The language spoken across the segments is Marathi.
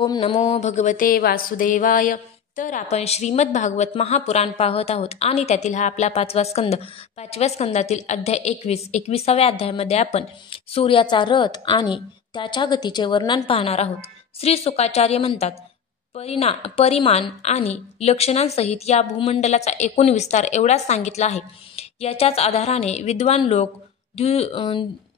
ओम नमो भगवते वासुदेवाय. तर आपण श्रीमद भागवत महापुराण पाहत आहोत आणि त्यातील हा आपला पाचवा स्कंदातील अध्याय 21व्या अध्यायामध्ये आपण सूर्याचा रथ आणि त्याच्या गतीचे वर्णन पाहणार आहोत. श्री सुकाचार्य म्हणतात, परिमाण आणि लक्षणांसहित या भूमंडलाचा एकूण विस्तार एवढाच सांगितला आहे. याच्याच आधाराने विद्वान लोक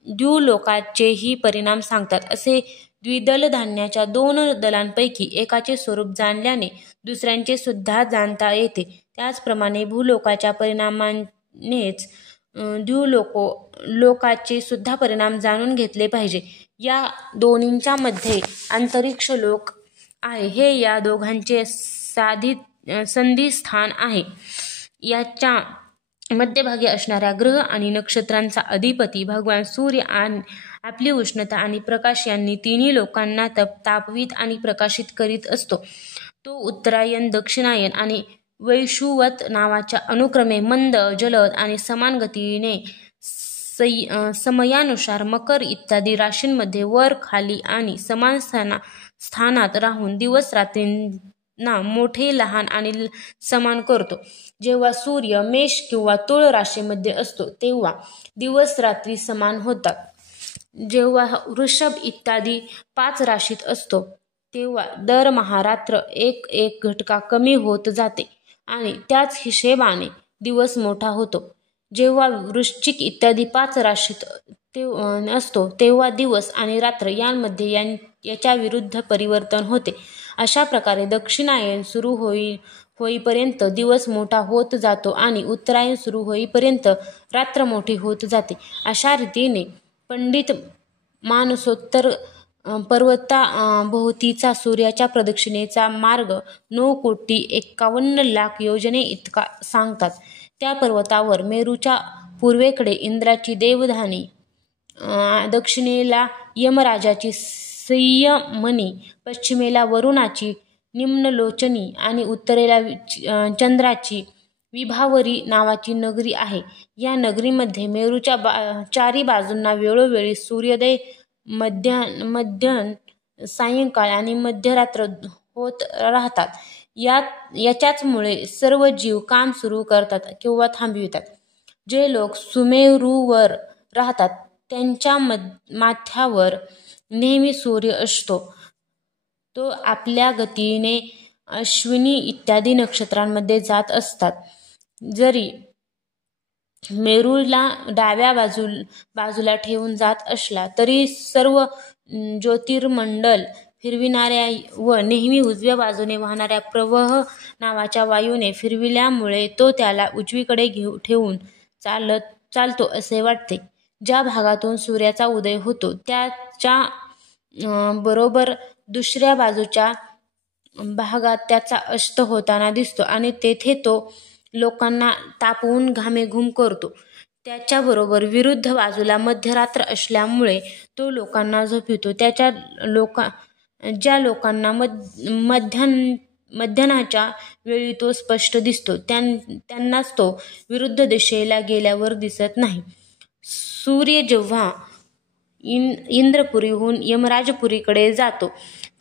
द्युलोकाचेही परिणाम सांगतात. असे द्विदल धान्याच्या 2 दलांपैकी एकाचे स्वरूप जाणल्याने दुसऱ्यांचे सुद्धा जाणता येते. त्याचप्रमाणे भूलोकाच्या परिणामानेच द्युलोकाचे सुद्धा परिणाम जाणून घेतले पाहिजे. या दोन्हींच्या मध्ये अंतरिक्ष लोक आहे. हे या दोघांचे संधिस्थान आहे. याच्या मध्यभागी असणाऱ्या ग्रह आणि नक्षत्रांचा अधिपती भगवान सूर्य आणि आपली उष्णता आणि प्रकाश यांनी तिन्ही लोकांना तापवीत आणि प्रकाशित करीत असतो. तो उत्तरायण, दक्षिणायन आणि वैशुवत नावाच्या अनुक्रमे मंद, जलद आणि समान गतीने समयानुसार मकर इत्यादी राशींमध्ये वर खाली आणि समान स्थानात राहून दिवस रात्रींना मोठे, लहान आणि समान करतो. जेव्हा सूर्य मेष किंवा तुळ राशीमध्ये असतो तेव्हा दिवस रात्री समान होतात. जेव्हा वृषभ इत्यादी 5 राशीत असतो तेव्हा दरमहा रात्र एक घटका कमी होत जाते आणि त्याच हिशेबाने दिवस मोठा होतो. जेव्हा वृश्चिक इत्यादी 5 राशीत असतो तेव्हा दिवस आणि रात्र यांमध्ये याच्या विरुद्ध परिवर्तन होते. अशा प्रकारे दक्षिणायन सुरू होईपर्यंत दिवस मोठा होत जातो आणि उत्तरायण सुरू होईपर्यंत रात्र मोठी होत जाते. अशा रीतीने पंडित मानसोत्तर पर्वताभोवतीचा सूर्याच्या प्रदक्षिणेचा मार्ग 9,51,00,000 योजने इतका सांगतात. त्या पर्वतावर मेरूच्या पूर्वेकडे इंद्राची देवधानी, दक्षिणेला यमराजाची संयमनी, पश्चिमेला वरुणाची निम्नलोचनी आणि उत्तरेला चंद्राची विभावरी नावाची नगरी आहे. या नगरीमध्ये मेरूच्या 4 बाजूंना वेळोवेळी सूर्योदय, मध्यान्ह, सायंकाळ आणि मध्यरात्र होत राहतात. याच्याचमुळे सर्व जीव काम सुरू करतात किंवा थांबवितात. जे लोक सुमेरूवर राहतात त्यांच्या माथ्यावर नेहमी सूर्य असतो. तो आपल्या गतीने अश्विनी इत्यादी नक्षत्रांमध्ये जात असतात. जरी मेरूला डाव्या बाजूला ठेवून जात असला तरी सर्व ज्योतिर्मंडल फिरविणाऱ्या व नेहमी उजव्या बाजूने वाहणाऱ्या प्रवाह नावाच्या वायूने फिरविल्यामुळे तो त्याला उजवीकडे ठेवून चालतो असे वाटते. ज्या भागातून सूर्याचा उदय होतो त्याच्या बरोबर दुसऱ्या बाजूच्या भागात त्याचा अस्त होताना दिसतो आणि तेथे तो लोकांना तापवून घामेघूम करतो. त्याच्याबरोबर विरुद्ध बाजूला मध्यरात्र असल्यामुळे तो लोकांना झोपवितो. ज्या लोकांना मध्यान्हाच्या वेळी तो स्पष्ट दिसतो त्यांनाच तो विरुद्ध दिशेला गेल्यावर दिसत नाही. सूर्य जेव्हा इंद्रपुरीहून यमराजपुरीकडे जातो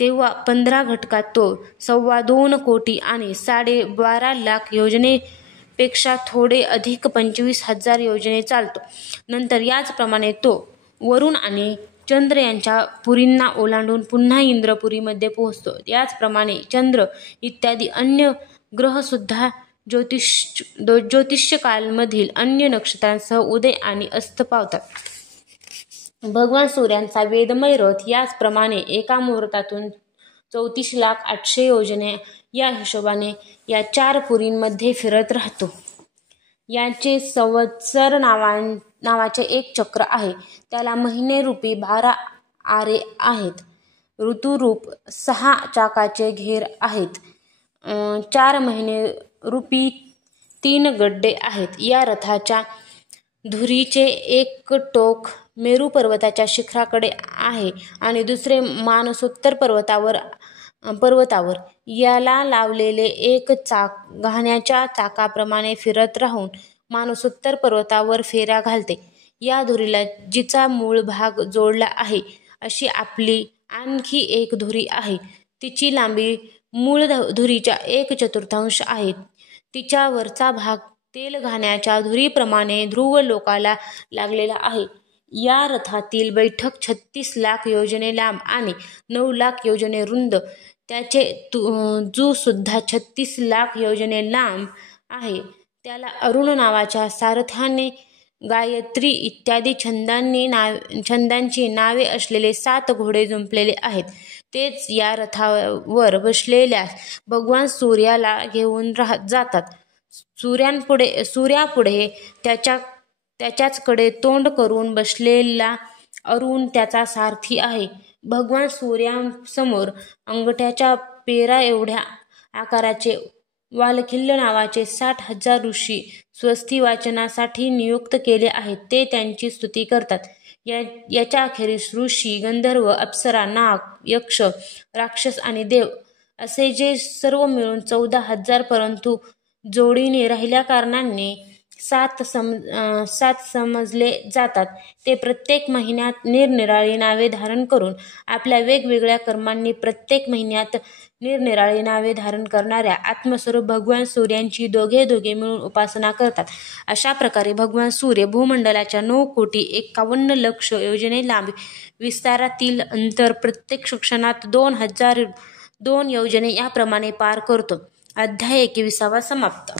तेव्हा 15 घटकात तो 2.25 कोटी आणि 12.5 योजनेपेक्षा थोडे अधिक 25,000 योजने चालतो. नंतर याचप्रमाणे तो वरुण आणि चंद्र यांच्या पुरींना ओलांडून पुन्हा इंद्रपुरीमध्ये पोहोचतो. याचप्रमाणे चंद्र इत्यादी अन्य ग्रहसुद्धा ज्योतिष्यकालमधील अन्य नक्षत्रांसह उदय आणि अस्त पावतात. भगवान सूर्यांचा वेदमय रथ याचप्रमाणे एका मुहूर्तातून 34,08,000 योजने या हिशोबाने या 4 पुरींमध्ये फिरत राहतो. याचे संवत्सर नावाचे एक चक्र आहे. त्याला महिनेरूपी 12 आरे आहेत. ऋतुरूप 6 चाकाचे घेर आहेत. 4 महिनेरूपी 3 गड्डे आहेत. या रथाच्या धुरीचे एक टोक मेरू पर्वताच्या शिखराकडे आहे आणि दुसरे मानसोत्तर पर्वतावर. याला लावलेले एक चाक घाण्याच्या चाकाप्रमाणे फिरत राहून मानसोत्तर पर्वतावर फेऱ्या घालते. या धुरीला जिचा मूळ भाग जोडला आहे अशी आपली आणखी एक धुरी आहे. तिची लांबी मूळ धुरीच्या 1/4 आहे. तिच्या वरचा भाग तेल घाण्याच्या धुरीप्रमाणे ध्रुवलोकाला लागलेला आहे. या रथातील बैठक 36 लाख योजने लांब आणि 9 लाख योजने रुंद, त्याचे सुद्धा 36 लाख योजने लांब आहे. त्याला अरुण नावाच्या सारथ्याने, गायत्री इत्यादी छंदांची नावे असलेले 7 घोडे जुंपलेले आहेत. तेच या रथावर बसलेल्यास भगवान सूर्याला घेऊन जातात. सूर्यापुढे त्याच्याचकडे तोंड करून बसलेला अरुण त्याचा सारथी आहे. भगवान सूर्यासमोर अंगठ्याच्या पेरा एवढ्या आकाराचे वालखिल्य नावाचे 60,000 ऋषी स्वस्ती वाचनासाठी नियुक्त केले आहेत. ते त्यांची स्तुती करतात. याच्या अखेरीस ऋषी, गंधर्व, अप्सरा, नाग, यक्ष, राक्षस आणि देव असे जे सर्व मिळून 14,000, परंतु जोडीने राहिल्याकारणाने 7 समजले जातात. ते प्रत्येक महिन्यात निरनिराळी नावे धारण करून आपल्या वेगवेगळ्या कर्मांनी प्रत्येक महिन्यात निरनिराळी नावे धारण करणाऱ्या आत्मस्वरूप भगवान सूर्यांची दोघे मिळून उपासना करतात. अशा प्रकारे भगवान सूर्य भूमंडलाच्या 9,51,00,000 योजने लांब विस्तारातील अंतर प्रत्येक क्षणात 2,002 योजने याप्रमाणे पार करतो. अध्याय 21 समाप्त.